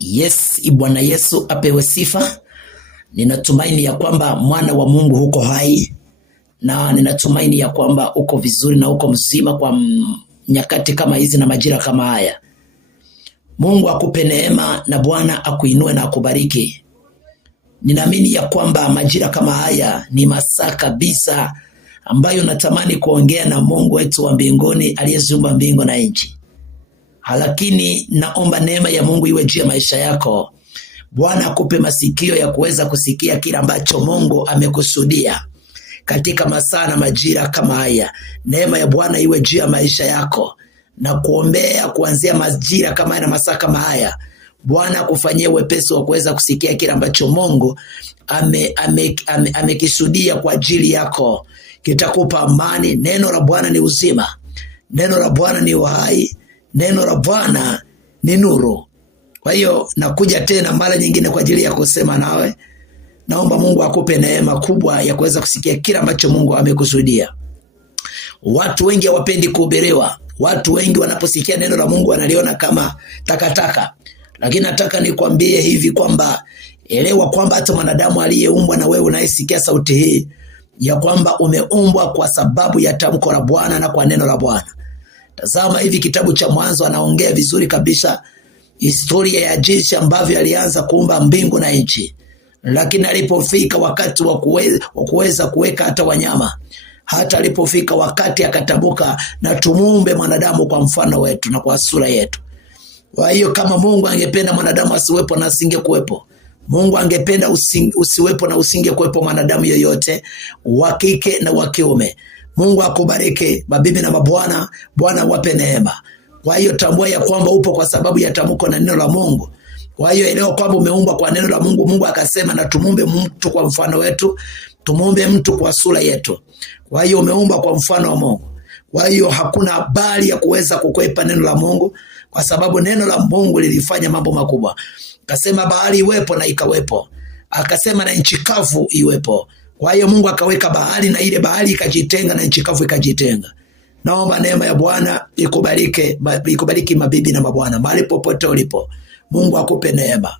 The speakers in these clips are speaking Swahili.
Yes, Bwana Yesu apewe sifa. Ninatumaini ya kwamba mwana wa Mungu huko hai, na ninatumaini ya kwamba uko vizuri na uko mzima kwa nyakati kama hizi na majira kama haya. Mungu akupe neema na Bwana akuinue na akubariki. Ninaamini ya kwamba majira kama haya ni masaa kabisa ambayo natamani kuongea na Mungu wetu wa mbinguni aliyeziumba mbingu na nchi. Lakini naomba neema ya Mungu iwe juu ya maisha yako. Bwana akupe masikio ya kuweza kusikia kila ambacho Mungu amekusudia katika masaa na majira kama haya. Neema ya Bwana iwe juu ya maisha yako na kuombea kuanzia majira kama haya na masaa kama haya. Bwana akufanyie wepesi wa kuweza kusikia kila ambacho Mungu amekisudia kwa ajili yako. Kitakupa amani. Neno la Bwana ni uzima. Neno la Bwana ni uhai. Neno la Bwana ni nuru. Kwa hiyo nakuja tena mara nyingine kwa ajili ya kusema nawe. Naomba Mungu akupe neema kubwa ya kuweza kusikia kila ambacho Mungu amekusudia. Watu wengi hawapendi kuhubiriwa. Watu wengi wanaposikia neno la Mungu wanaliona kama takataka. Lakini nataka nikwambie hivi kwamba elewa kwamba hata mwanadamu aliyeumbwa na wewe unayesikia sauti hii, ya kwamba umeumbwa kwa sababu ya tamko la Bwana na kwa neno la Bwana. Tazama hivi kitabu cha Mwanzo anaongea vizuri kabisa historia ya jinsi ambavyo alianza kuumba mbingu na nchi. Lakini alipofika wakati wa kuweza kuweka hata wanyama, hata alipofika wakati akatamka na tumuumbe mwanadamu kwa mfano wetu na kwa sura yetu. Kwa hiyo kama Mungu angependa mwanadamu asiwepo na asingekuwepo. Mungu angependa usiwepo na usingekuwepo mwanadamu yoyote, wa kike na wa kiume. Mungu akubariki mabibi na mabwana. Bwana wape neema. Kwa hiyo tambua ya kwamba upo kwa sababu ya tamko na neno la Mungu. Kwa hiyo elewa kwamba umeumbwa kwa neno la Mungu. Mungu akasema na tumuumbe mtu kwa mfano wetu, tumuumbe mtu kwa sura yetu. Kwa hiyo umeumbwa kwa mfano wa Mungu. Kwa hiyo hakuna habari ya kuweza kukwepa neno la Mungu, kwa sababu neno la Mungu lilifanya mambo makubwa. Akasema bahari iwepo na ikawepo. Akasema na nchi kavu iwepo. Kwa hiyo Mungu akaweka bahari na ile bahari ikajitenga na nchi kavu ikajitenga. Naomba neema ya Bwana ikubariki mabibi na mabwana mahali popote ulipo. Mungu akupe neema.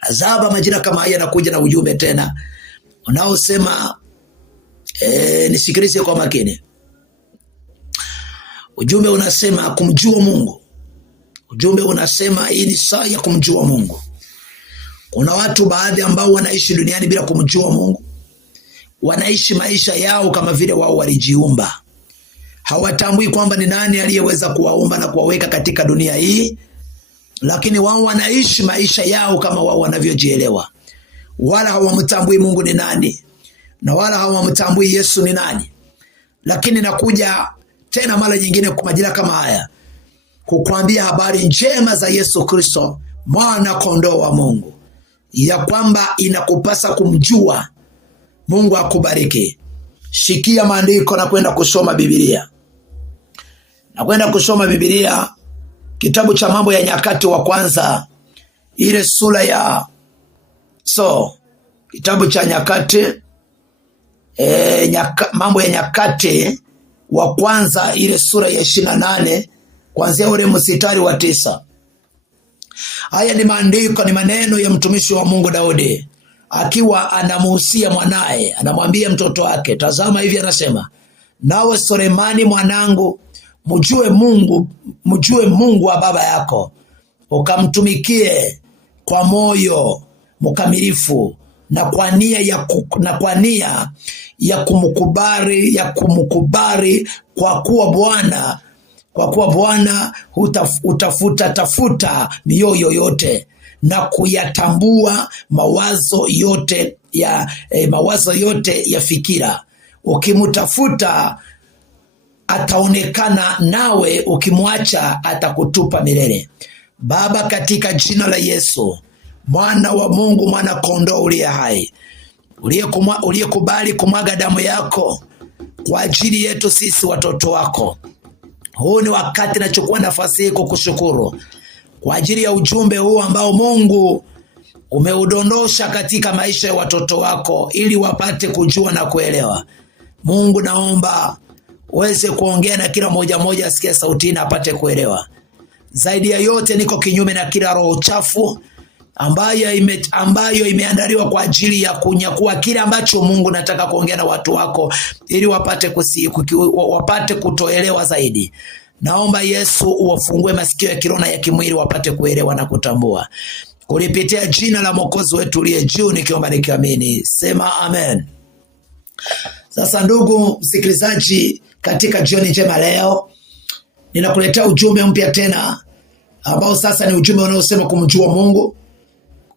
Azaba majira kama haya nakuja na ujumbe tena unaosema nisikilize kwa makini. Ujumbe unasema kumjua Mungu. Ujumbe unasema hii ni saa ya kumjua Mungu. Kuna watu baadhi ambao wanaishi duniani bila kumjua Mungu. Wanaishi maisha yao kama vile wao walijiumba. Hawatambui kwamba ni nani aliyeweza kuwaumba na kuwaweka katika dunia hii. Lakini wao wanaishi maisha yao kama wao wanavyojielewa. Wala hawamtambui Mungu ni nani, na wala hawamtambui Yesu ni nani. Lakini nakuja tena mara nyingine kwa majira kama haya kukuambia habari njema za Yesu Kristo, mwana kondoo wa Mungu, ya kwamba inakupasa kumjua. Mungu akubariki. Shikia maandiko na kwenda kusoma Biblia. Na kwenda kusoma Biblia kitabu cha Mambo ya Nyakati wa kwanza, ile sura ya kitabu cha Nyakati Mambo ya Nyakati wa kwanza ile sura ya 28 kuanzia ule mstari wa 9. Haya ni maandiko, ni maneno ya mtumishi wa Mungu Daudi akiwa anamuhusia mwanae, anamwambia mtoto wake. Tazama hivi anasema, nawe Sulemani mwanangu, mjue Mungu wa baba yako, ukamtumikie kwa moyo mkamilifu na kwa nia ya kumkubali, kwa kuwa Bwana tafuta mioyo yote na kuyatambua mawazo yote ya fikira. Ukimtafuta ataonekana, nawe ukimwacha atakutupa milele. Baba, katika jina la Yesu, mwana wa Mungu, mwana kondoo uliye hai, uliyekubali kumwaga damu yako kwa ajili yetu sisi watoto wako. Huu ni wakati nachukua nafasi hii kukushukuru kwa ajili ya ujumbe huu ambao Mungu umeudondosha katika maisha ya watoto wako ili wapate kujua na kuelewa. Mungu, naomba uweze kuongea na kila mmoja asikie sauti na apate kuelewa. Zaidi ya yote niko kinyume na kila roho chafu ambayo imeandaliwa kwa ajili ya kunyakua kile ambacho Mungu nataka kuongea na watu wako ili wapate kutoelewa zaidi. Naomba Yesu uwafungue masikio ya kiroho na ya kimwili wapate kuelewa na kutambua. Kulipitia jina la Mwokozi wetu aliye juu nikiomba nikiamini. Sema amen. Sasa ndugu msikilizaji, katika jioni njema leo ninakuletea ujumbe mpya tena ambao sasa ni ujumbe unaosema kumjua Mungu.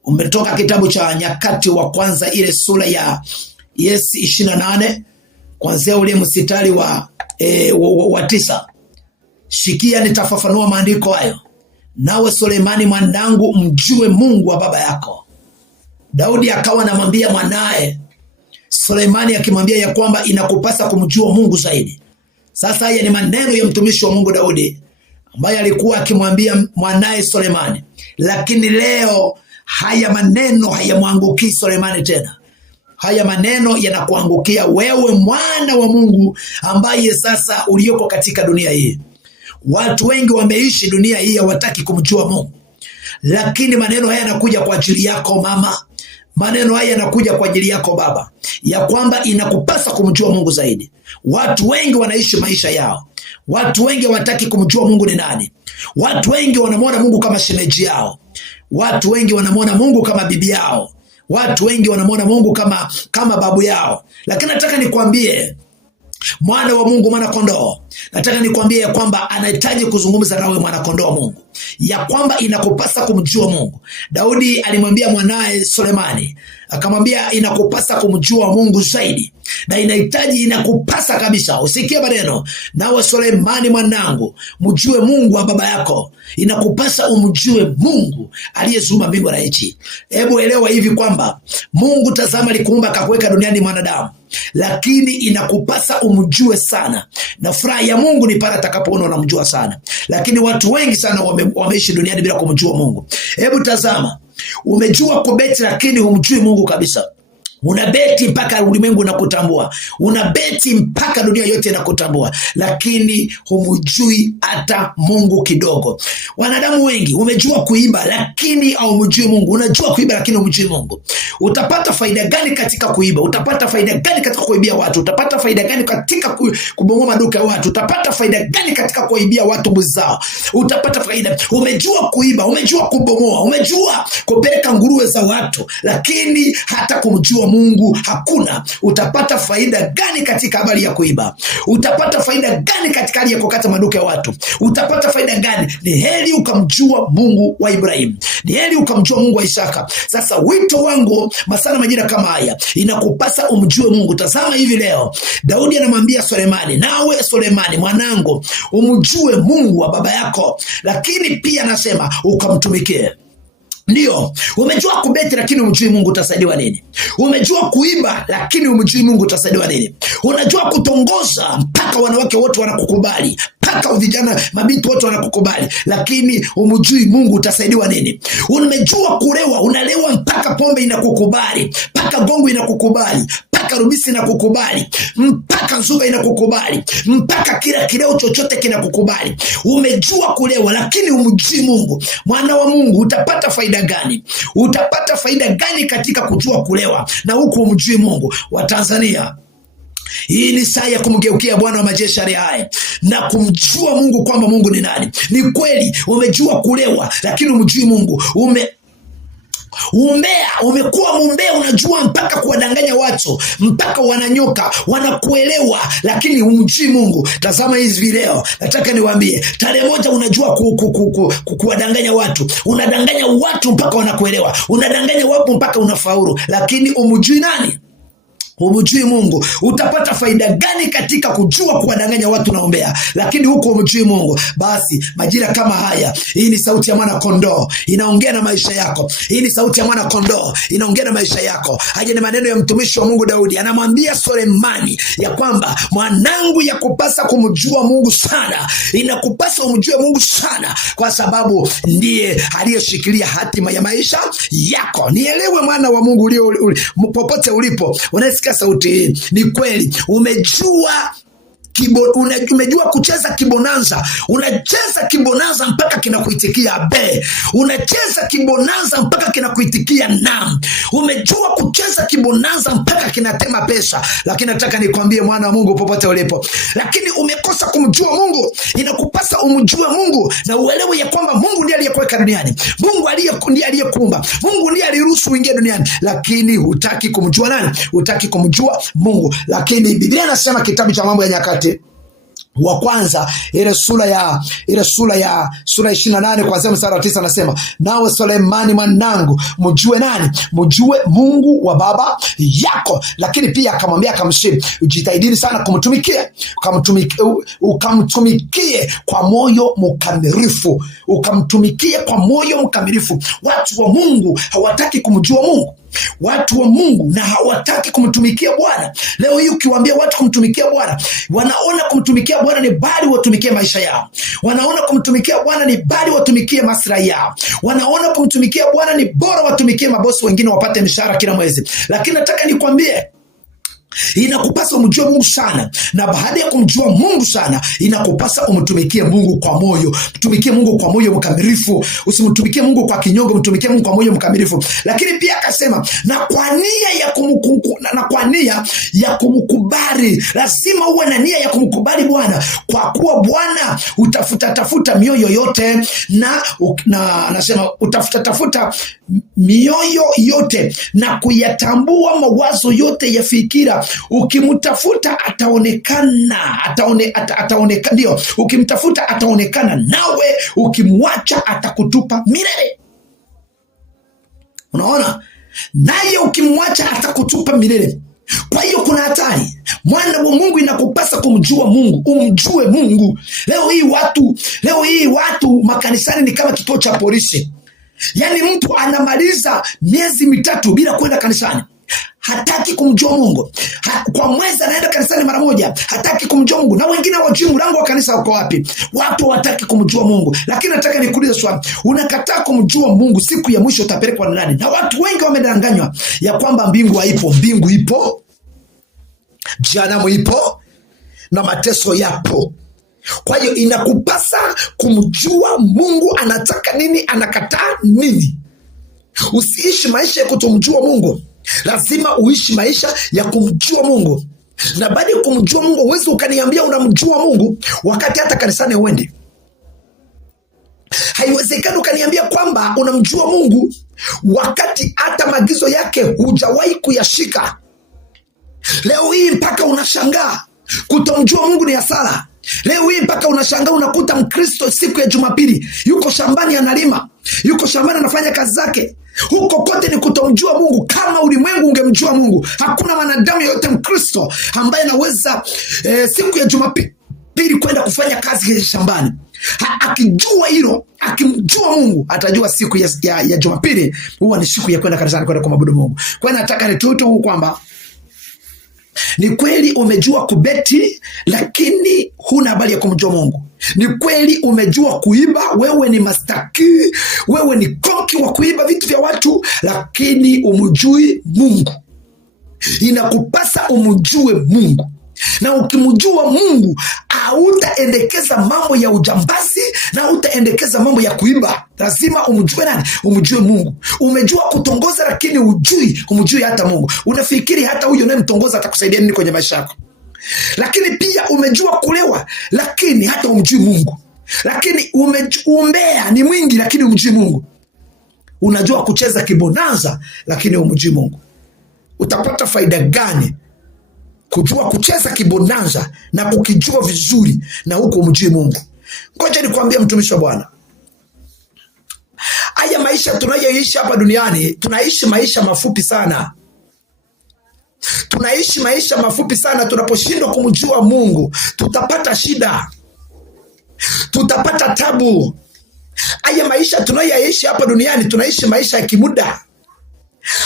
Umetoka kitabu cha Nyakati wa kwanza ile sura ya 28 kuanzia ule mstari wa 9. Sikia nitafafanua maandiko hayo. Nawe Sulemani mwanangu, mjue Mungu wa baba yako. Daudi akawa anamwambia mwanae Sulemani, akimwambia ya kwamba inakupasa kumjua Mungu zaidi. Sasa haya ni maneno ya mtumishi wa Mungu Daudi ambaye alikuwa akimwambia mwanae Sulemani, lakini leo haya maneno hayamwangukii Sulemani tena. Haya maneno yanakuangukia wewe, mwana wa Mungu, ambaye sasa ulioko katika dunia hii. Watu wengi wameishi dunia hii hawataki kumjua Mungu, lakini maneno haya yanakuja kwa ajili yako mama. Maneno haya yanakuja kwa ajili yako baba, ya kwamba inakupasa kumjua Mungu zaidi. Watu wengi wanaishi maisha yao. Watu wengi hawataki kumjua Mungu ni nani. Watu wengi wanamwona Mungu kama shemeji yao. Watu wengi wanamwona Mungu kama bibi yao. Watu wengi wanamwona Mungu kama babu yao. Lakini nataka nikwambie, mwana wa Mungu, mwana kondoo, nataka nikwambie ya kwamba anahitaji kuzungumza nawe, mwana kondoo wa Mungu, ya kwamba inakupasa kumjua Mungu. Daudi alimwambia mwanae Sulemani, akamwambia inakupasa kumjua Mungu zaidi, na inakupasa kabisa. Usikie maneno, nawe Sulemani mwanangu, mjue Mungu wa baba yako. Inakupasa umjue Mungu aliyeziumba mbingu na nchi. Hebu elewa hivi kwamba Mungu, tazama, alikuumba akakuweka duniani mwanadamu, lakini inakupasa umjue sana. Na furaha ya Mungu ni pale atakapoona unamjua sana. Lakini watu wengi sana wameishi duniani bila kumjua Mungu. Hebu tazama, umejua kubeti lakini humjui Mungu kabisa. Unabeti mpaka ulimwengu unakutambua. Unabeti mpaka dunia yote inakutambua, lakini humjui hata Mungu kidogo. Wanadamu wengi, umejua kuiba lakini haumjui Mungu. Unajua kuiba lakini humjui Mungu. Utapata faida gani katika kuiba? Utapata faida gani katika kuibia watu? Utapata faida gani katika kubomoa maduka ya watu? Utapata faida gani katika kuibia watu mbuzi zao? Utapata faida. Umejua kuiba, umejua kubomoa, umejua kupeleka nguruwe za watu, lakini hata kumjua Mungu hakuna. Utapata faida gani katika habari ya kuiba? Utapata faida gani katika hali ya kukata maduka ya watu? Utapata faida gani? Ni heri ukamjua Mungu wa Ibrahim. Ni heri ukamjua Mungu wa Isaka. Sasa wito wangu masana majira kama haya, inakupasa umjue Mungu. Tazama hivi leo Daudi anamwambia Sulemani, nawe Sulemani mwanangu, umjue Mungu wa baba yako, lakini pia nasema ukamtumikie. Ndio, umejua kubeti lakini umjui Mungu, utasaidiwa nini? Umejua kuiba lakini umjui Mungu, utasaidiwa nini? Unajua kutongoza mpaka wanawake wote wanakukubali, mpaka vijana mabinti wote wanakukubali, lakini umjui Mungu, utasaidiwa nini? Umejua kulewa, unalewa mpaka pombe inakukubali, mpaka gongo inakukubali, mpaka rubisi inakukubali, mpaka nzuga inakukubali, mpaka kila kileo chochote kinakukubali. Umejua kulewa lakini umjui Mungu. Mwana wa Mungu, utapata faida gani? Utapata faida gani katika kujua kulewa na huku umjui Mungu? Wa Tanzania, hii ni saa ya kumgeukia Bwana wa majeshi aliye hai na kumjua Mungu kwamba Mungu ni nani. Ni kweli umejua kulewa lakini umjui Mungu. Umekuwa mumbea, unajua mpaka kuwadanganya watu, mpaka wananyoka wanakuelewa, lakini umjui Mungu. Tazama hizi video, nataka niwaambie, tarehe moja unajua kuwadanganya watu, unadanganya watu mpaka wanakuelewa, unadanganya watu mpaka unafaulu, lakini umjui nani? Umjui Mungu. Utapata faida gani katika kujua kuwadanganya watu naombea, lakini huko umjui Mungu? Basi majira kama haya, hii ni sauti ya mwana kondoo inaongea na maisha yako. Hii ni sauti ya mwana kondoo inaongea na maisha yako. Haya ni maneno ya mtumishi wa Mungu Daudi, anamwambia Sulemani ya kwamba mwanangu, yakupasa kumjua Mungu sana. Inakupasa umjue Mungu sana, kwa sababu ndiye aliyeshikilia hatima ya maisha yako. Nielewe mwana wa Mungu, popote ulipo unasikia sauti hii, ni kweli umejua umejua kucheza kibonanza. Unacheza kibonanza mpaka kinakuitikia abe. Unacheza kibonanza mpaka kinakuitikia naam. Umejua kucheza kibonanza mpaka kinatema pesa. Lakini nataka nikwambie mwana wa Mungu popote ulipo, lakini umekosa kumjua Mungu. Inakupasa umjue Mungu na uelewe ya kwamba Mungu ndiye aliyekuweka duniani. Mungu ndiye aliyekuumba. Mungu ndiye aliruhusu uingie duniani. Lakini hutaki kumjua nani? Hutaki kumjua Mungu. Lakini Biblia inasema kitabu cha Mambo ya Nyakati wa kwanza ile sura ya 28 kuanzia mstari wa 9 anasema, nawe Sulemani mwanangu, mjue nani? Mjue Mungu wa baba yako. Lakini pia akamwambia, akamsihi, ujitahidini sana kumtumikia, ukamtumikie kwa moyo mkamilifu. Ukamtumikie kwa moyo mkamilifu. Watu wa Mungu hawataki kumjua Mungu. Watu wa Mungu na hawataki kumtumikia Bwana. Leo hii ukiwaambia watu kumtumikia Bwana, wanaona kumtumikia Bwana ni bali watumikie maisha yao. Wanaona kumtumikia Bwana ni bali watumikie maslahi yao. Wanaona kumtumikia Bwana ni bora watumikie mabosi wengine wapate mishahara kila mwezi. Lakini nataka nikwambie, inakupasa umjue Mungu sana, na baada ya kumjua Mungu sana, inakupasa umtumikie Mungu kwa moyo. Mtumikie Mungu kwa moyo mkamilifu. Usimtumikie Mungu kwa kinyongo, mtumikie Mungu kwa moyo mkamilifu. Lakini pia akasema, na kwa nia ya kumkubali. Lazima uwe na nia ya kumkubali Bwana, kwa kuwa Bwana utafuta mioyo yote, na anasema utafuta mioyo yote na kuyatambua mawazo yote ya fikira. Ukimtafuta ataonekana, ndio, ukimtafuta ataonekana, nawe ukimwacha atakutupa milele. Unaona? Naye ukimwacha atakutupa milele. Kwa hiyo kuna hatari. Mwana wa Mungu inakupasa kumjua Mungu, umjue Mungu. Leo hii watu makanisani ni kama kituo cha polisi. Yaani mtu anamaliza miezi 3 bila kwenda kanisani. Hataki kumjua Mungu. Kwa mwezi anaenda kanisani mara moja. Hataki kumjua Mungu. Na wengine hawajui mlango wa kanisa uko wapi. Watu hawataki kumjua Mungu. Lakini nataka nikuulize swali. Unakataa kumjua Mungu, siku ya mwisho utapelekwa na nani? Na watu wengi wamedanganywa ya kwamba mbingu haipo. Mbingu ipo, jehanamu ipo, na mateso yapo. Kwa hiyo inakupasa kumjua Mungu anataka nini, anakataa nini. Usiishi maisha ya kutomjua Mungu. Lazima uishi maisha ya kumjua Mungu. Na baada ya kumjua Mungu, huwezi ukaniambia unamjua Mungu wakati hata kanisani uende. Haiwezekani ukaniambia kwamba unamjua Mungu wakati hata maagizo yake hujawahi kuyashika. Leo hii mpaka unashangaa kutomjua Mungu ni hasara. Leo hii mpaka unashangaa unakuta Mkristo siku ya Jumapili yuko shambani analima, yuko shambani anafanya kazi zake. Huko kote ni kutomjua Mungu. Kama ulimwengu ungemjua Mungu, hakuna mwanadamu yeyote Mkristo ambaye anaweza siku ya Jumapili kwenda kufanya kazi shambani. Akijua hilo, akimjua Mungu, atajua siku ya Jumapili huwa ni siku ya kwenda kanisani, kwenda kumwabudu Mungu. Kwa hiyo nataka nitutu kwamba ni kweli umejua kubeti, lakini huna habari ya kumjua Mungu. Ni kweli umejua kuiba, wewe ni mastaki, wewe ni koki wa kuiba vitu vya watu, lakini umjui Mungu. Inakupasa umjue Mungu. Na ukimjua Mungu, hautaendekeza mambo ya ujambazi na hautaendekeza mambo ya kuiba. Lazima umjue nani? Umjue Mungu. Umejua kutongoza, lakini umjui hata Mungu. Unafikiri hata huyo naye mtongoza atakusaidia nini kwenye maisha yako? Lakini pia umejua kulewa, lakini hata umjui Mungu. Lakini umbea ni mwingi, lakini umjui Mungu. Unajua kucheza kibonanza, lakini umjui Mungu. Utapata faida gani kujua kucheza kibonanza na kukijua vizuri na huko umjui Mungu? Ngoja nikwambie mtumishi wa Bwana, haya maisha tunayoishi hapa duniani, tunaishi maisha mafupi sana. Tunaishi maisha mafupi sana. Tunaposhindwa kumjua Mungu, tutapata shida, tutapata tabu. Haya maisha tunayoishi hapa duniani, tunaishi maisha ya kimuda.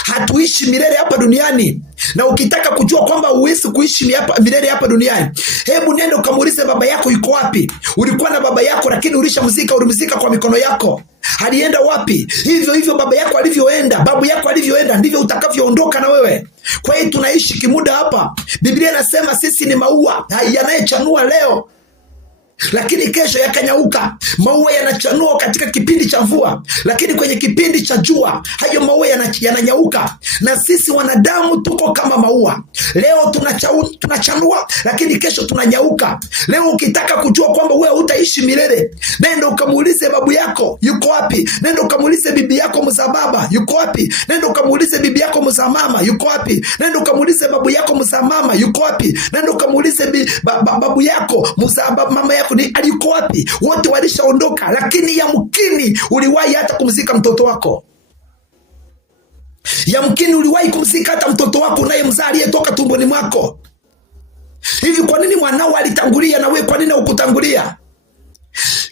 Hatuishi milele hapa duniani. Na ukitaka kujua kwamba huwezi kuishi milele hapa duniani, hebu nenda ukamuulize baba yako yuko wapi. Ulikuwa na baba yako, lakini ulimzika kwa mikono yako. Alienda wapi? Hivyo baba yako alivyoenda, babu yako alivyoenda, ndivyo utakavyoondoka na wewe. Kwa hiyo tunaishi kimuda hapa. Biblia inasema sisi ni maua yanayechanua leo, lakini kesho yakanyauka. Maua yanachanua katika kipindi cha mvua, lakini kwenye kipindi cha jua hayo maua yananyauka. Na sisi wanadamu tuko kama maua. Leo tunachanua, lakini kesho tunanyauka. Leo ukitaka kujua kwamba wewe hutaishi milele, nenda ukamuulize babu yako yuko wapi, nenda ukamuulize bibi yako mzaa baba yuko wapi, nenda ukamuulize bibi yako mzaa mama yuko wapi, nenda ukamuulize babu yako mzaa mama yuko wapi, nenda ukamuulize babu yako mzaa mama yako ni aliko wapi. Wote walishaondoka, lakini yamkini uliwahi hata kumzika mtoto wako. Yamkini uliwahi kumzika hata mtoto wako unayemzaa aliyetoka tumboni mwako. Hivi kwa nini mwanao alitangulia na wewe kwa nini hukutangulia?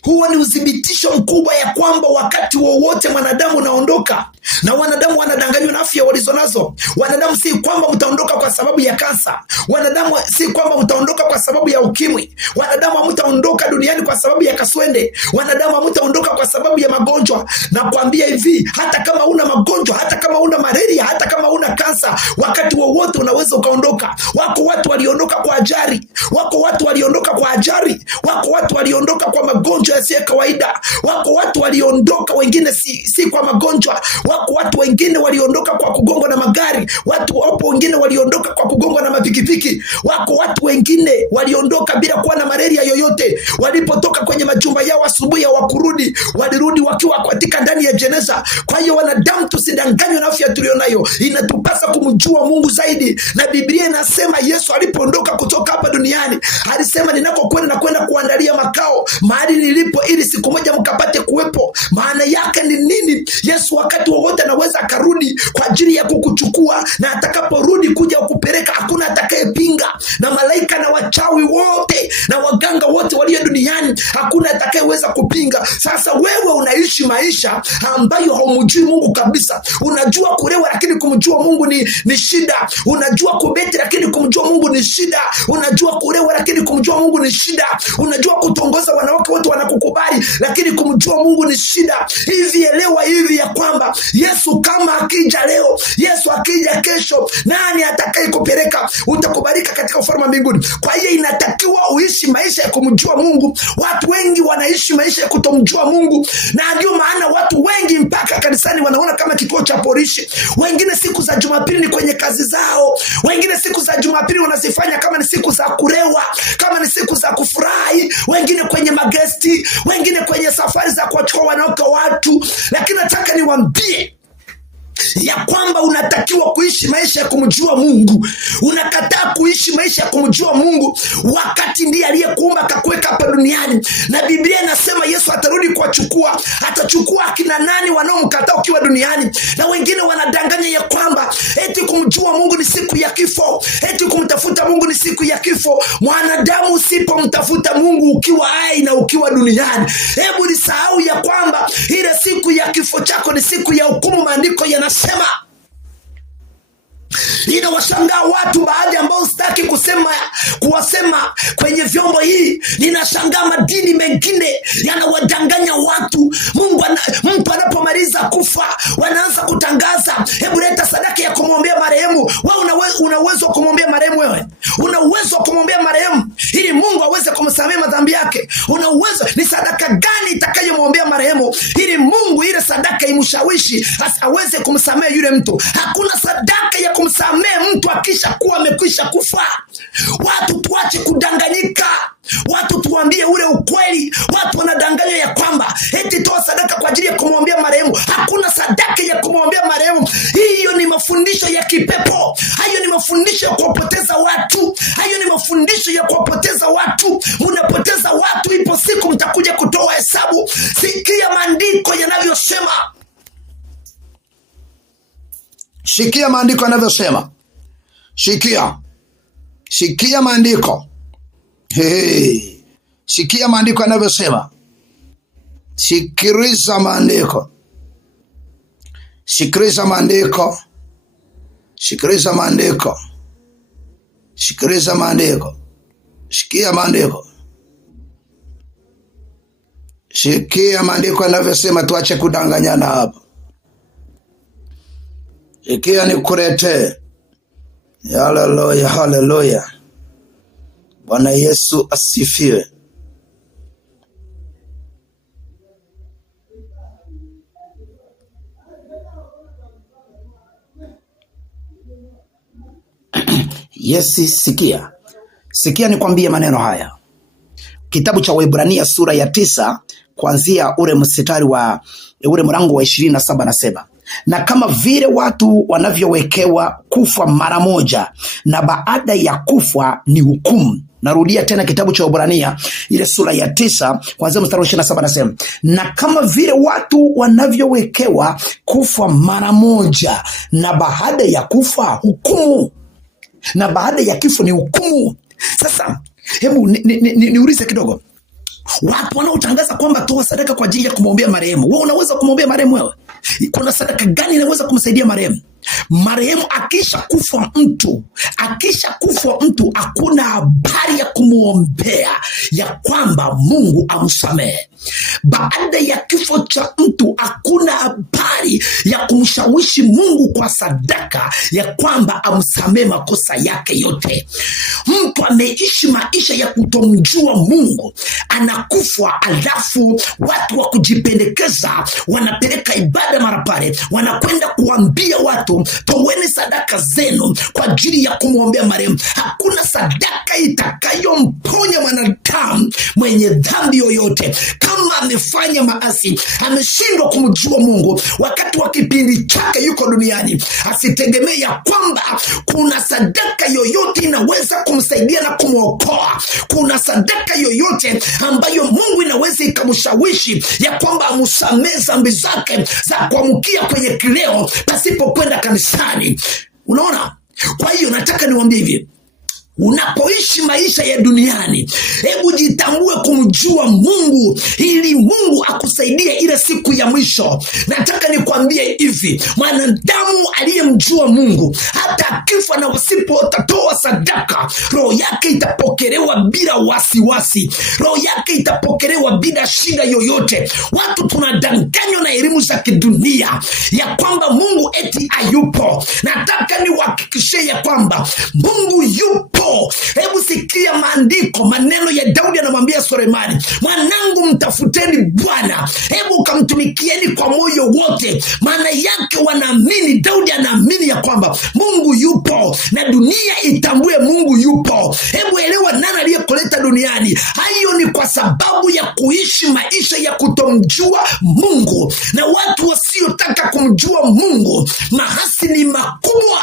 Huo ni udhibitisho mkubwa ya kwamba wakati wowote mwanadamu unaondoka, na wanadamu wanadanganywa na afya walizonazo. Wanadamu si kwamba mtaondoka kwa sababu ya kansa. Wanadamu si kwamba mtaondoka kwa sababu ya ukimwi. Wanadamu hamtaondoka duniani kwa sababu ya kaswende. Wanadamu hamtaondoka kwa sababu ya magonjwa. Na kuambia hivi, hata kama una magonjwa, hata kama una malaria, hata kama una kansa, wakati wowote unaweza ukaondoka. Wako watu waliondoka kwa ajali. Wako watu waliondoka kwa ajali. Wako watu waliondoka kwa magonjwa yasiyo kawaida. Wako watu waliondoka, wengine si kwa magonjwa. Wako watu wengine waliondoka kwa kugongwa na magari. Wapo wengine waliondoka kwa kugongwa na mapikipiki. Wako watu wengine waliondoka bila kuwa na malaria yoyote. Walipotoka kwenye majumba yao asubuhi hawakurudi, walirudi wakiwa katika ndani ya jeneza. Kwa hiyo wanadamu, tusidanganywe na afya tulionayo. Inatupasa kumjua Mungu zaidi. Na Biblia inasema Yesu alipoondoka kutoka hapa duniani, alisema ninakokwenda na kwenda kuandalia makao mahali nilipo, ili siku moja mkapate kuwepo. Maana yake ni nini? Yesu wakati wowote anaweza akarudi kwa ajili ya kukuchukua, na atakaporudi kuja kukupeleka hakuna atakayepinga. Na malaika na wachawi wote na waganga wote walio duniani hakuna atakayeweza kupinga. Sasa wewe unaishi maisha ambayo haumjui Mungu kabisa. Unajua kulewa, lakini kumjua Mungu ni shida. Unajua kubeti, lakini kumjua Mungu ni shida. Unajua kulewa, lakini kumjua Mungu ni shida. Unajua kutongoza, wanawake wote wanakukubali, lakini kumjua Mungu ni shida. Hivi elewa hivi ya kwamba Yesu kama akija leo, Yesu akija kesho, nani atakaye kupeleka? Utakubalika katika ufalme wa mbinguni. Kwa hiyo inatakiwa uishi maisha ya kumjua Mungu. Watu wengi wanaishi maisha ya kutomjua Mungu, na ndio maana watu wengi mpaka kanisani wanaona kama kituo cha polisi. Wengine siku za Jumapili ni kwenye kazi zao. Wengine siku za Jumapili wanazifanya kama ni siku za kulewa, kama ni siku za kufurahi. Wengine kwenye magesti, wengine kwenye safari za kuwachukua wanawake watu. Lakini nataka niwaambie ya kwamba unatakiwa kuishi maisha ya kumjua Mungu. Unakataa kuishi maisha ya kumjua Mungu wakati ndiye aliyekuumba akakuweka hapa duniani. Na Biblia inasema Yesu atarudi kuwachukua. Atachukua akina nani wanaomkataa ukiwa duniani? Na wengine wanadanganya ya kwamba eti kumjua Mungu ni siku ya kifo, eti kumtafuta Mungu ni siku ya kifo. Mwanadamu, usipomtafuta Mungu ukiwa hai na ukiwa duniani, hebu nisahau ya kwamba ile siku ya kifo chako ni siku ya hukumu. Maandiko yanasema. Ninawashangaa watu baadhi ambao sitaki kuwasema kwenye vyombo hii. Ninashangaa madini mengine yanawadanganya watu. Mtu anapomaliza kufa wanaanza kutangaza, hebu leta sadaka ya kumwombea marehemu. Wewe una uwezo wa kumwombea marehemu? Wewe una uwezo wa kumwombea marehemu ili Mungu aweze kumsamehe madhambi yake? Una uwezo? Ni sadaka gani itakayomwombea marehemu ili Mungu ile sadaka imshawishi aweze kumsamehe yule mtu? Hakuna sadaka ya kumsamehe mtu akisha kuwa amekwisha kufa. Watu tuache kudanganyika. Watu tuambie ule ukweli. Watu wanadanganywa ya kwamba eti toa sadaka kwa ajili ya kumwombea marehemu. Hakuna sadaka ya kumwombea marehemu. Hiyo ni mafundisho ya kipepo. Hayo ni mafundisho ya kuwapoteza watu. Hayo ni mafundisho ya kuwapoteza watu. Mnapoteza watu, ipo siku mtakuja kutoa hesabu. Sikia maandiko yanavyosema. Sikia maandiko yanavyosema. Sikia maandiko. Sikia maandiko yanavyosema. Sikiliza maandiko. Sikiliza maandiko. Sikiliza maandiko. Sikiliza maandiko. Sikia maandiko. Sikia maandiko yanavyosema. Tuache kudanganyana hapa. Sikia nikuletee Haleluya, haleluya. Bwana Yesu asifiwe. Yesi, sikia nikwambie maneno haya. Kitabu cha Waebrania sura ya 9 kuanzia ule mstari wa ule mlango wa 27 nasema, na kama vile watu wanavyowekewa kufa mara moja, na baada ya kufa ni hukumu. Narudia tena kitabu cha Waebrania ile sura ya 9 kuanzia mstari wa 27 nasema, na kama vile watu wanavyowekewa kufa mara moja, na baada ya kufa hukumu. Na baada ya kifo ni hukumu. Sasa hebu niulize kidogo. Watu wanaotangaza kwamba toa sadaka kwa ajili ya kumwombea marehemu. Wewe unaweza kumwombea marehemu wewe? Kuna sadaka gani inaweza kumsaidia marehemu? Marehemu akisha kufa mtu hakuna habari ya kumuombea ya kwamba Mungu amsamehe. Baada ya kifo cha mtu hakuna habari ya kumshawishi Mungu kwa sadaka ya kwamba amsamehe makosa yake yote. Mtu ameishi maisha ya kutomjua Mungu, anakufa, alafu watu wa kujipendekeza wanapeleka ibada mara pale, wanakwenda kuambia watu toweni sadaka zenu kwa ajili ya kumwombea marehemu. Hakuna sadaka itakayomponya mwanadamu mwenye dhambi yoyote. Kama amefanya maasi, ameshindwa kumjua Mungu wakati wa kipindi chake yuko duniani, asitegemee ya kwamba kuna sadaka yoyote inaweza kumsaidia na kumwokoa. Kuna sadaka yoyote ambayo Mungu inaweza ikamshawishi ya kwamba amsamehe dhambi zake za kuamkia kwenye kileo pasipo kwenda kanisani. Unaona? Kwa hiyo nataka niwaambie hivi, unapoishi maisha ya duniani, hebu jitambue kumjua Mungu ili Mungu akusaidie ile siku ya mwisho. Nataka nikwambie hivi, mwanadamu aliyemjua Mungu hata akifa na usipotatoa sadaka, roho yake itapokelewa bila wasiwasi, roho yake itapokelewa bila shida yoyote. Watu tunadanganywa na elimu za kidunia ya kwamba Mungu eti hayupo. Nataka niwahakikishie ya kwamba Mungu yupo. Hebu sikia maandiko, maneno ya Daudi anamwambia Sulemani, mwanangu mtafuteni Bwana, hebu kamtumikieni kwa moyo wote. Maana yake wanaamini, Daudi anaamini ya kwamba Mungu yupo na dunia itambue Mungu yupo. Hebu elewa nani aliyekuleta duniani. Hayo ni kwa sababu ya kuishi maisha ya kutomjua Mungu. Na watu wasiotaka kumjua Mungu, maasi ni makubwa.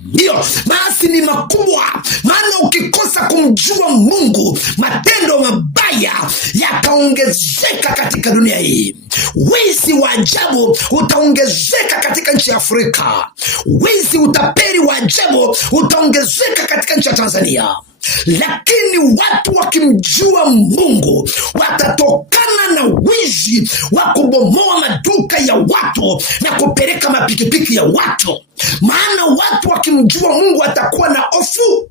Ndio, maasi ni makubwa. Maana ukikosa kumjua Mungu, matendo mabaya yataongezeka katika dunia hii. Wizi wa ajabu utaongezeka katika nchi ya Afrika. Wizi, utapeli wa ajabu utaongezeka katika nchi ya Tanzania. Lakini watu wakimjua Mungu watatokana na wizi wa kubomoa maduka ya watu na kupeleka mapikipiki ya watu. Maana watu wakimjua Mungu watakuwa na hofu.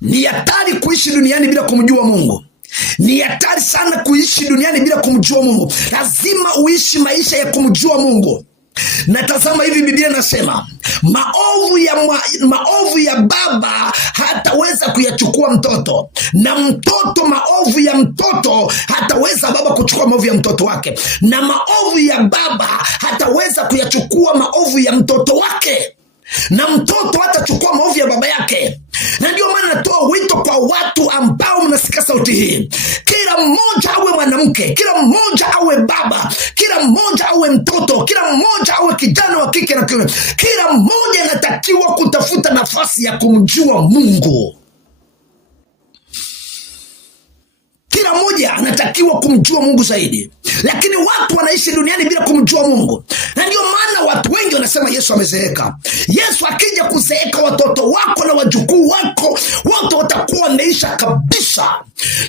Ni hatari kuishi duniani bila kumjua Mungu. Ni hatari sana kuishi duniani bila kumjua Mungu. Lazima uishi maisha ya kumjua Mungu. Na tazama hivi, Biblia nasema maovu ya baba hataweza kuyachukua mtoto, na maovu ya mtoto hataweza baba kuchukua maovu ya mtoto wake, na maovu ya baba hataweza kuyachukua maovu ya mtoto wake, na mtoto hatachukua maovu ya baba yake. Na ndio maana natoa wito kwa watu ambao mnasikia sauti hii, kila mmoja awe mwanamke, kila mmoja awe baba, kila mmoja awe mtoto, kila mmoja awe kijana wa kike na kiume, kila mmoja anatakiwa kutafuta nafasi ya kumjua Mungu. Kila mmoja anatakiwa kumjua Mungu zaidi. Lakini watu wanaishi duniani bila kumjua Mungu. Na ndio maana watu wengi wanasema Yesu amezeeka. Yesu akija kuzeeka, watoto wako na wajukuu wako wote watakuwa wameisha kabisa.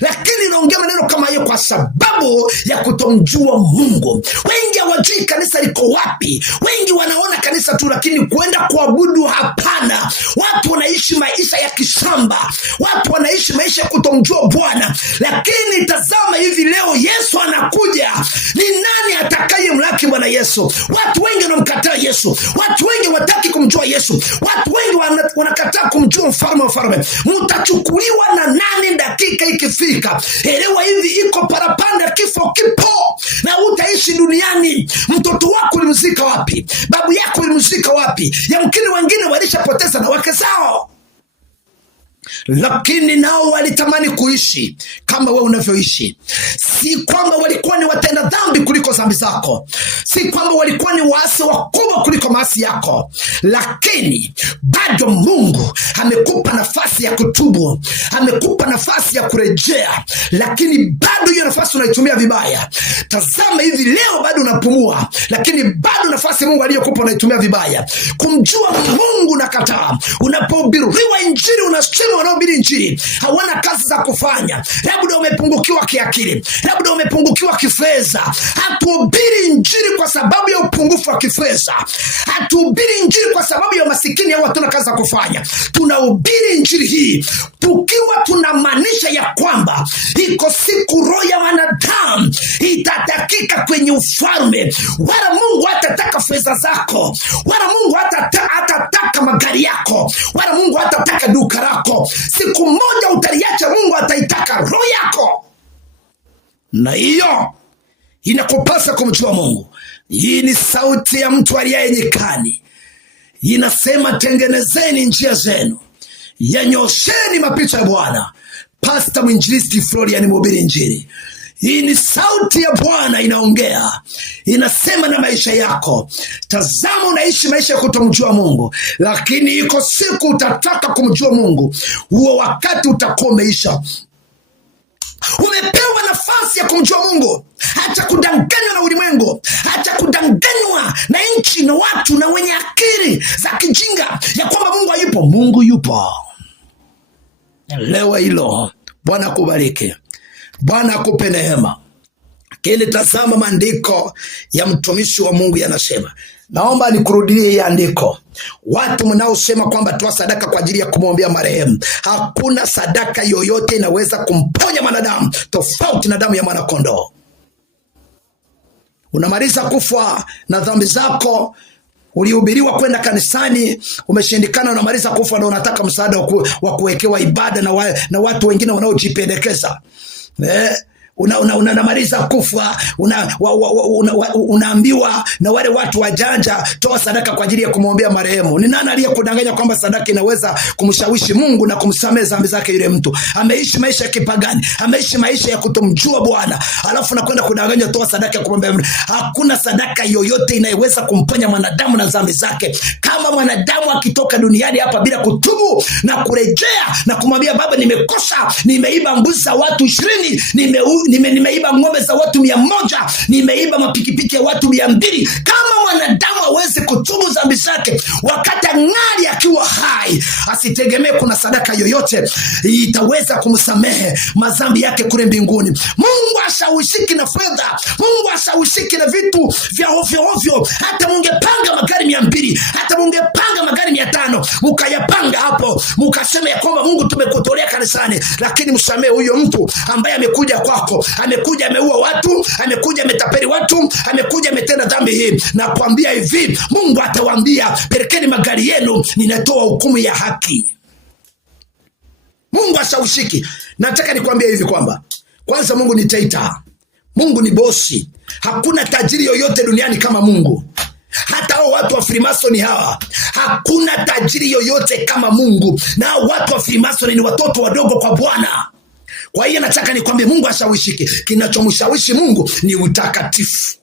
Lakini naongea maneno kama hiyo kwa sababu ya kutomjua Mungu. Wengi hawajui kanisa liko wapi. Wengi wanaona kanisa tu, lakini kwenda kuabudu hapana. Watu wanaishi maisha ya kishamba. Watu wanaishi maisha ya kutomjua Bwana. Lakini tazama hivi leo Yesu anakuja. Ni nani atakaye mlaki Bwana Yesu? Yesu. Watu wengi wanamkataa Yesu. Watu wengi wataki kumjua Yesu. Watu wengi wanakataa kumjua mfalme wa falme. Mtachukuliwa na nani dakika ikifika? Elewa hivi, iko parapanda, kifo kipo na utaishi duniani. Mtoto wako ulimzika wapi? Babu yako ulimzika wapi? Yamkini wengine walishapoteza na wake zao, lakini nao walitamani kuishi kama wewe unavyoishi. Si kwamba walikuwa ni watenda dhambi kuliko dhambi zako, si kwamba walikuwa ni waasi wakubwa kuliko maasi yako, lakini bado Mungu amekupa nafasi ya kutubu, amekupa nafasi ya kurejea, lakini bado hiyo nafasi unaitumia vibaya. Tazama hivi leo bado unapumua, lakini bado nafasi Mungu aliyokupa unaitumia vibaya. Kumjua Mungu nakataa. Unapohubiriwa injili, unasema wanaohubiri injili hawana kazi za kufanya. Labda umepungukiwa kiakili, labda umepungukiwa kifedha. Hatuhubiri injili kwa sababu ya upungufu wa kifedha. Hatuhubiri injili kwa sababu ya masikini au hatuna kazi za kufanya. Tunahubiri injili hii tukiwa tunamaanisha ya kwamba iko siku roho ya wanadamu itatakika kwenye ufalme. Wala Mungu hatataka fedha zako, wala Mungu hatataka magari yako, wala Mungu hatataka duka lako. Siku moja utaliacha, Mungu ataitaka roho yako, na hiyo inakupasa kumjua Mungu. Hii ni sauti ya mtu aliye nyikani, inasema tengenezeni njia zenu, yanyosheni mapito ya Bwana. Pastor Mwinjilisti Florian mhubiri injili. Hii ni sauti ya Bwana inaongea, inasema na maisha yako. Tazama, unaishi maisha ya kutomjua Mungu, lakini iko siku utataka kumjua Mungu. Huo wakati utakuwa umeisha. Umepewa nafasi ya kumjua Mungu. Acha kudanganywa na ulimwengu, acha kudanganywa na nchi na watu na wenye akili za kijinga ya kwamba Mungu hayupo. Mungu yupo. Elewa hilo. Bwana akubariki, Bwana akupe neema. Kile tazama maandiko ya mtumishi wa Mungu yanasema. Naomba nikurudie hii andiko. Watu mnaosema kwamba toa sadaka kwa ajili ya kumwombea marehemu, hakuna sadaka yoyote inaweza kumponya mwanadamu tofauti na damu ya mwana kondoo. Unamaliza kufa na dhambi zako, ulihubiriwa kwenda kanisani, umeshindikana, unamaliza kufa na unataka msaada wa kuwekewa ibada na watu wengine wanaojipendekeza. Unamaliza kufa, unaambiwa na wale watu wajanja, toa sadaka kwa ajili ya kumwombea marehemu. Ni nani aliyekudanganya kwamba sadaka inaweza kumshawishi Mungu na kumsamehe dhambi zake? Yule mtu ameishi maisha ya kipagani, ameishi maisha ya kutomjua Bwana, alafu nakwenda kudanganya toa sadaka ya kumwombea. Hakuna sadaka yoyote inayoweza kumponya mwanadamu na dhambi zake. Kama mwanadamu akitoka duniani hapa bila kutubu na kurejea na kumwambia Baba, nimekosa, nimeiba mbuzi za watu 20, nimeiba ng'ombe za watu 100, nimeiba mapikipiki ya watu 200. Kama mwanadamu hawezi kutubu dhambi zake wakati angali akiwa hai, asitegemee kuna sadaka yoyote itaweza kumsamehe madhambi yake kule mbinguni. Mungu hashawishiki na fedha, Mungu hashawishiki na vitu vya ovyo. Hata mungepanga magari 200, hata mungepanga magari 500, mukayapanga hapo, mukasema ya kwamba Mungu tumekutolea kanisani, lakini msamehe huyo mtu ambaye amekuja kwako, amekuja ameua watu, amekuja ametapeli watu, amekuja ametenda dhambi hii. Na kuambia hivi, Mungu atawaambia pelekeni magari yenu, ninatoa hukumu ya haki. Mungu hashawishiki. Nataka nikwambie hivi kwamba kwanza Mungu ni taita, Mungu ni bosi. Hakuna tajiri yoyote duniani kama Mungu. Hata hao watu wa Freemason hawa, hakuna tajiri yoyote kama Mungu. Na hao watu wa Freemason ni watoto wadogo kwa Bwana. Kwa hiyo nataka nikwambie Mungu hashawishiki. Kinachomshawishi Mungu ni utakatifu.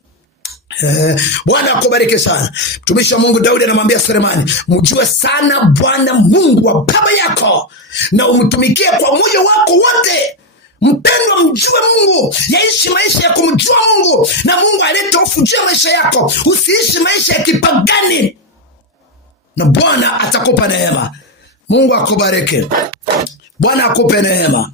Bwana akubariki sana. Mtumishi wa Mungu Daudi anamwambia Sulemani, mjue sana Bwana Mungu wa baba yako na umtumikie kwa moyo wako wote. Mpendwa, mjue Mungu, yaishi maisha ya kumjua Mungu, na Mungu alete hofu juu ya maisha yako. Usiishi maisha ya kipagani, na Bwana atakupa neema. Mungu akubariki. Bwana akupe neema,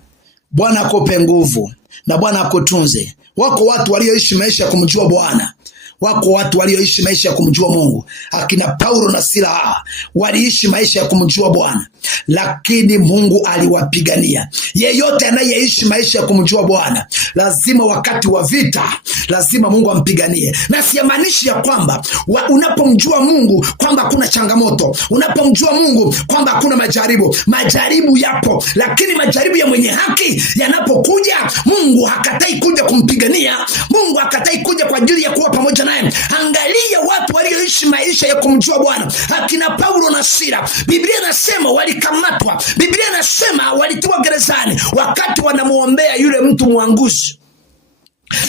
Bwana akupe nguvu, na Bwana akutunze. Wako watu walioishi maisha ya kumjua Bwana, wako watu walioishi maisha ya kumjua Mungu. Akina Paulo na Sila waliishi maisha ya kumjua Bwana, lakini Mungu aliwapigania. Yeyote anayeishi maisha ya kumjua Bwana, lazima wakati wa vita, lazima Mungu ampiganie. Na simaanishi ya kwamba unapomjua Mungu kwamba hakuna changamoto, unapomjua Mungu kwamba hakuna majaribu. Majaribu yapo, lakini majaribu ya mwenye haki yanapokuja, Mungu hakatai kuja kumpigania. Mungu hakatai kuja kwa ajili ya kuwa pamoja naye. Angalia watu walioishi maisha ya kumjua Bwana, akina Paulo na Sila. Biblia inasema walikamatwa, Biblia inasema walitiwa gerezani wakati wanamuombea yule mtu mwanguzi,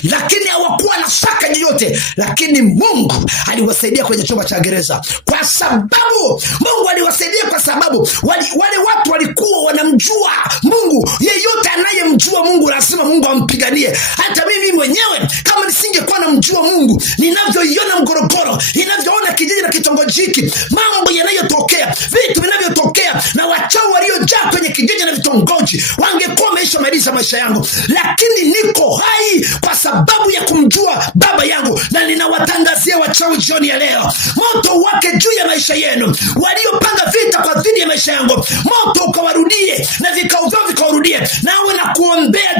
lakini hawakuwa na shaka yoyote. Lakini Mungu aliwasaidia kwenye chumba cha gereza, kwa sababu Mungu aliwasaidia, kwa sababu wale watu walikuwa wanamjua Mungu. Yeyote anayemjua Mungu lazima Mungu ampiganie. Hata mimi mwenyewe kama nisingekuwa namjua Mungu, ninavyoiona Ngorongoro, ninavyoona kijiji na kitongoji hiki, mambo yanayotokea, vitu vinavyotokea, na wachao waliojaa kwenye kijiji na vitongoji, wangekuwa wameshamaliza maisha yangu. Lakini niko hai kwa sababu ya kumjua Baba yangu, na ninawatangazia wachawi jioni ya leo, moto wake juu ya maisha yenu. Waliopanga vita kwa dhidi ya maisha yangu, moto ukawarudie na vikao vyao vikawarudie. Nawe na kuombea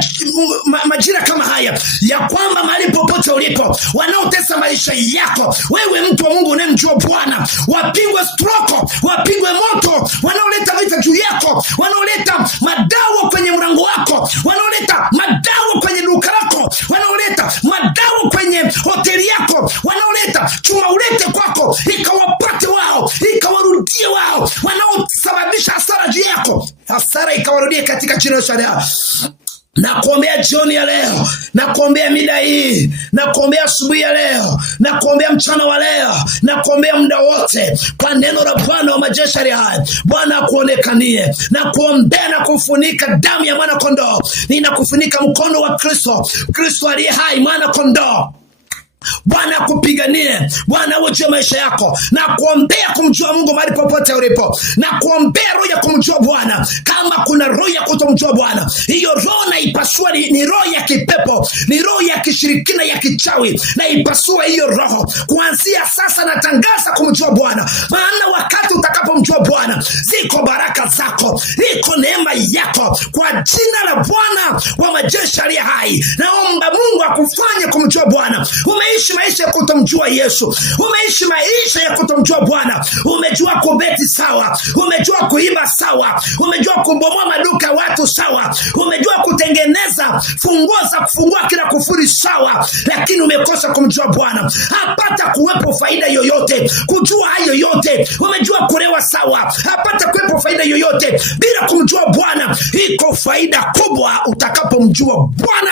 majira kama haya, ya kwamba mahali popote ulipo, wanaotesa maisha yako, wewe mtu wa Mungu unayemjua Bwana, wapingwe stroke, wapingwe moto, wanaoleta vita juu yako, wanaoleta madawa kwenye mlango wako, wanaoleta madawa kwenye duka lako, wanaoleta madawa kwenye hoteli yako, wanaoleta chuma ulete kwako, ikawapate wao, ikawarudie wao, wanaosababisha hasara juu yako, hasara ikawarudie katika jina la Yesu. Na kuombea jioni ya leo, na kuombea mida hii, na kuombea asubuhi ya leo, na kuombea mchana wa leo, na kuombea muda wote, kwa neno la Bwana wa majeshi haya. Bwana akuonekanie, na kuombea na kufunika damu ya mwana kondoo. Ninakufunika mkono wa Kristo, Kristo aliye hai, mwana kondoo. Bwana akupiganie, Bwana ujue maisha yako, na kuombea kumjua Mungu mahali popote ulipo, na kuombea roho ya kumjua Bwana. Kama kuna roho ya kutomjua Bwana, hiyo roho na ipasua, ni roho ya kipepo, ni roho ya kishirikina, ya kichawi, na ipasua hiyo roho. Kuanzia sasa natangaza kumjua Bwana, maana wakati utakapomjua Bwana, ziko baraka zako, iko neema yako, kwa jina la Bwana wa majeshi aliye hai. Naomba Mungu akufanye kumjua Bwana. Umeishi maisha ya kutomjua Yesu, umeishi maisha ya kutomjua Bwana. Umejua kubeti sawa, umejua kuiba sawa, umejua kubomoa maduka watu sawa, umejua kutengeneza funguo za kufungua kila kufuri sawa, lakini umekosa kumjua Bwana. Hapata kuwepo faida yoyote kujua hayo yote. Umejua kulewa sawa, hapata kuwepo faida yoyote bila kumjua Bwana. Iko faida kubwa utakapomjua Bwana.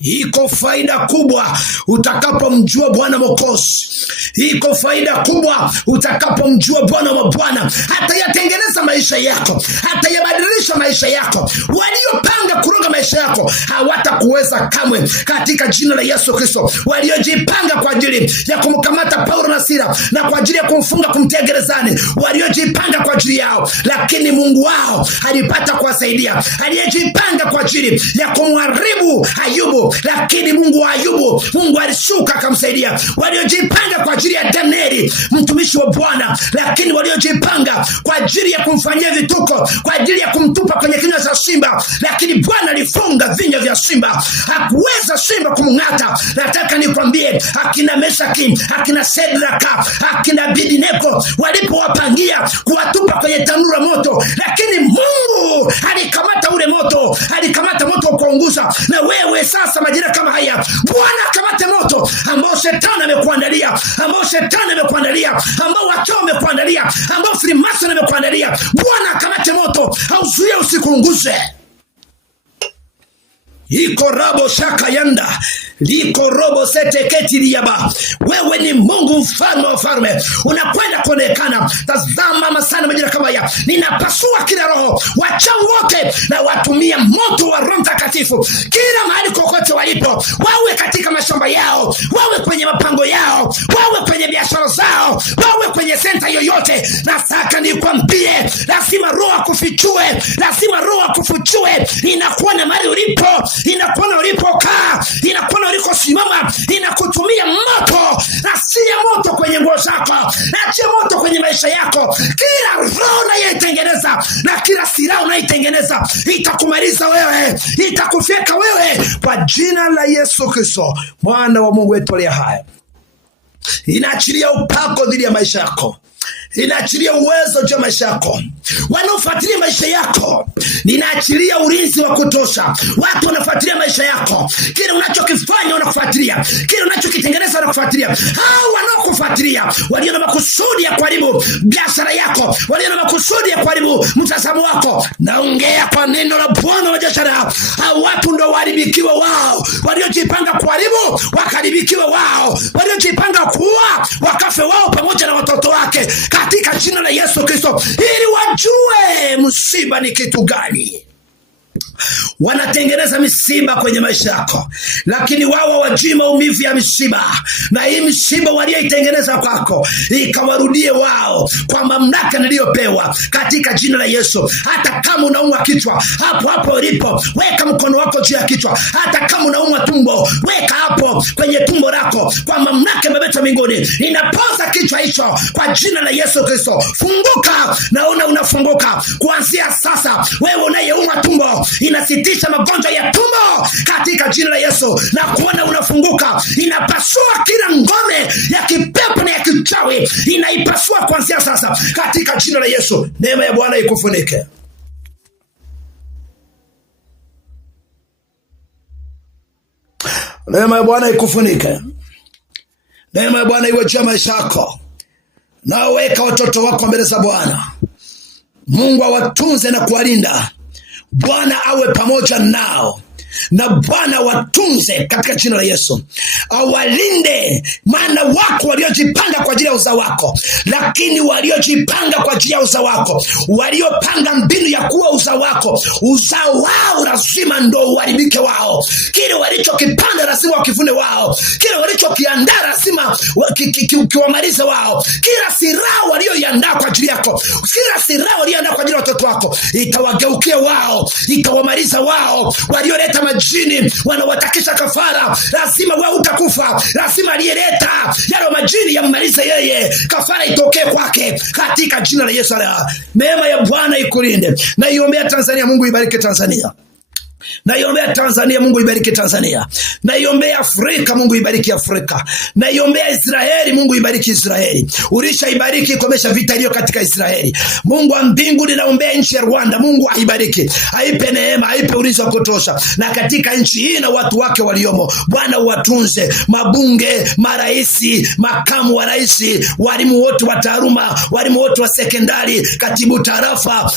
Iko faida kubwa utakapomjua Bwana Mwokozi. Iko faida kubwa utakapomjua Bwana wa Bwana. Hata yatengeneza maisha yako, hata yabadilisha maisha yako. Waliopanga kuroga maisha yako hawatakuweza kamwe, katika jina la Yesu Kristo. Waliojipanga kwa ajili ya kumkamata Paulo na Sila, na kwa ajili ya kumfunga, kumtia gerezani, waliojipanga kwa ajili yao, lakini Mungu wao alipata kuwasaidia. Aliyejipanga kwa ajili ya kumharibu Ayubu, lakini Mungu wa Ayubu, Mungu alishuka akamsaidia. Waliojipanga kwa ajili ya Danieli, mtumishi wa Bwana, lakini waliojipanga kwa ajili ya kumfanyia vituko, kwa ajili ya kumtupa kwenye kinywa cha simba, lakini Bwana alifunga vinywa vya simba, hakuweza simba kumng'ata. Nataka nikwambie, akina Meshaki, akina Shadraka, akina Abednego walipowapangia kuwatupa kwenye tanuru la moto, lakini Mungu alikamata ule moto, alikamata moto ukaunguza. Na wewe sasa majira kama haya, Bwana akamate moto ambao shetani amekuandalia, ambao shetani amekuandalia, ambao wachao amekuandalia, ambao Freemason amekuandalia. Bwana akamate moto, hauzuie usikunguze. Iko rabo shaka yanda, liko robo sete keti liyaba. Wewe ni Mungu mfalme wa falme, unakwenda kuonekana. Tazama masana majira kama ya, ninapasua kila roho, wachao wote, na watumia moto wa Roho Mtakatifu kila mahali kokote walipo, wawe katika mashamba yao, wawe kwenye mapango yao, wawe kwenye biashara zao, wawe kwenye senta yoyote. Nataka nikwambie, lazima roho akufichue, lazima roho akufichue. Inakuona mahali ulipo, inakuona ulipokaa, inakuona ulikosimama, inakutumia moto. Achia moto kwenye nguo zako, achia moto kwenye maisha yako. Kila roho unayoitengeneza na kila silaha unayoitengeneza itakumaliza wewe, itakufyeka wewe kwa jina la Yesu Kristo, mwana wa Mungu wetu aliye hai. Inaachilia upako dhidi ya maisha yako. Ninaachilia uwezo juu ya maisha yako. Wanaofuatilia maisha yako, ninaachilia ulinzi wa kutosha. Watu wanafuatilia maisha yako, kile unachokifanya wanakufuatilia, kile unachokitengeneza wanakufuatilia. Hao wanaokufuatilia walio na makusudi ya kuharibu biashara yako, walio na makusudi ya kuharibu mtazamo wako, naongea kwa neno la Bwana wa biashara. Hao watu ndio waharibikiwa wao, waliojipanga kuharibu wakaharibikiwa wao, waliojipanga kuua wakafe wao pamoja na watoto wake, katika jina la Yesu Kristo, ili wajue msiba ni kitu gani. Wanatengeneza misiba kwenye maisha yako, lakini wao hawajui maumivu ya misiba, na hii misiba walioitengeneza kwako ikawarudie wao kwa mamlaka niliyopewa katika jina la Yesu. Hata kama unaumwa kichwa, hapo hapo ulipo weka mkono wako juu ya kichwa. Hata kama unaumwa tumbo, weka hapo kwenye tumbo lako kwa mamlaka ya mbinguni. Ninapoza kichwa hicho kwa jina la Yesu Kristo. Funguka, naona unafunguka kuanzia sasa. Wewe unayeumwa tumbo, inasitisha magonjwa ya tumbo katika jina la Yesu, na kuona unafunguka. Inapasua kila ngome ya kipepo na ya kichawi, inaipasua kuanzia sasa katika jina la Yesu. Neema ya Bwana ikufunike. Neema ya Bwana ikufunike. Neema ya Bwana iwe juu ya maisha yako. Na weka watoto wako mbele za Bwana. Mungu awatunze na kuwalinda. Bwana awe pamoja nao, na Bwana watunze katika jina la Yesu. Awalinde maana wako waliojipanga kwa ajili ya uzao wako, lakini waliojipanga kwa ajili ya uzao wako, waliopanga mbinu ya kuwa uzao wako, uzao wao lazima ndo uharibike wao. Kile walichokipanda lazima wakivune wao, kile walichokiandaa lazima kiwamalize wao. Kila silaha walioiandaa kwa ajili yako, kila silaha walioandaa kwa ajili ya watoto wako, itawageukia wao, itawamaliza wao. Walioleta majini wanawatakisha kafara, lazima wewe utakufa. Lazima aliyeleta yale majini yammalize yeye, kafara itokee kwake katika jina la Yesu. Neema ya Bwana ikulinde. Na iombea Tanzania, Mungu ibariki Tanzania. Naiombea Tanzania, Mungu ibariki Tanzania. Naiombea Afrika, Mungu ibariki Afrika. Naiombea Israeli, Mungu ibariki Israeli. Ulisha ibariki komesha vita iliyo katika Israeli. Mungu wa mbinguni, naombea nchi ya Rwanda, Mungu aibariki, aipe neema, aipe ulinzi wa kutosha. Na katika nchi hii na watu wake waliomo, Bwana uwatunze. Mabunge, maraisi, makamu wa raisi, walimu wote wa taaluma, walimu wote wa sekondari, katibu tarafa,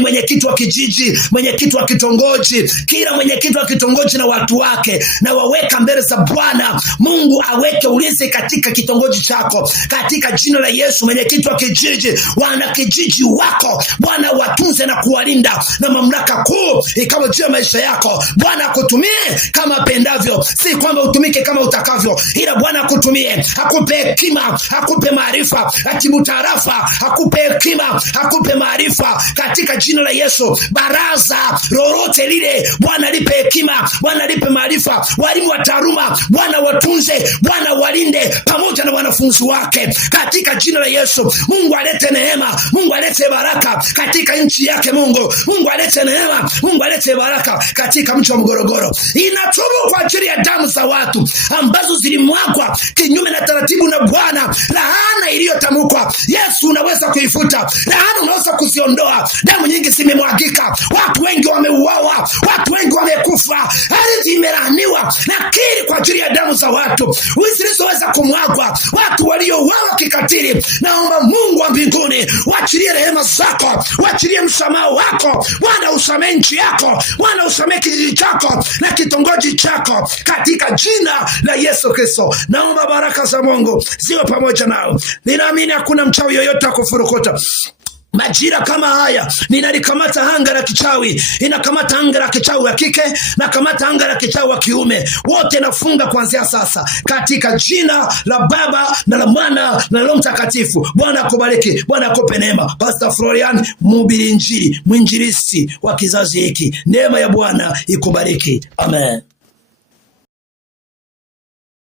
mwenyekiti wa kijiji, mwenyekiti wa kitongoji, kila mwenyekiti wa kitongoji na watu wake, na waweka mbele za Bwana. Mungu aweke ulinzi katika kitongoji chako katika jina la Yesu. Mwenyekiti wa kijiji, wana kijiji wako, Bwana watunze na kuwalinda, na mamlaka kuu ikawa juu ya maisha yako. Bwana akutumie kama apendavyo, si kwamba utumike kama utakavyo, ila Bwana akutumie, akupe hekima, akupe maarifa. Katibu tarafa, akupe hekima, akupe maarifa katika jina la Yesu. Baraza lolote lile, Bwana lipe hekima, Bwana lipe maarifa. Walimu wa taaluma, Bwana watunze, Bwana walinde pamoja na wanafunzi wake katika jina la Yesu. Mungu alete neema, Mungu alete baraka katika nchi yake. Mungu alete neema, Mungu alete baraka katika mji wa Morogoro. Inatubu kwa ajili ya damu za watu ambazo zilimwagwa kinyume na taratibu na Bwana. Laana iliyotamkwa, Yesu unaweza kuifuta. Laana unaweza kuziondoa. Damu nyingi zimemwagika, watu wengi wameuawa, watu wengi wamekufa, ardhi imelaaniwa. Nakiri kwa ajili ya damu za watu zisizoweza kumwagwa, watu waliouawa kikatili. Naomba Mungu wa mbinguni waachilie rehema zako, waachilie msamaha wako. Bwana usamehe nchi yako, Bwana usamehe kijiji chako na kitongoji chako katika jina la Yesu Kristo. Naomba baraka za Mungu ziwe pamoja nao. Ninaamini hakuna mchawi yoyote akufurukuta. Majira kama haya ninalikamata anga la kichawi, inakamata anga la kichawi wa kike, na kamata anga la kichawi wa kiume. Wote nafunga kuanzia sasa katika jina la Baba na la Mwana na Roho Mtakatifu. Bwana akubariki, Bwana akupe neema. Pastor Florian, mhubiri injili, mwinjilisti wa kizazi hiki. Neema ya Bwana ikubariki. Amen.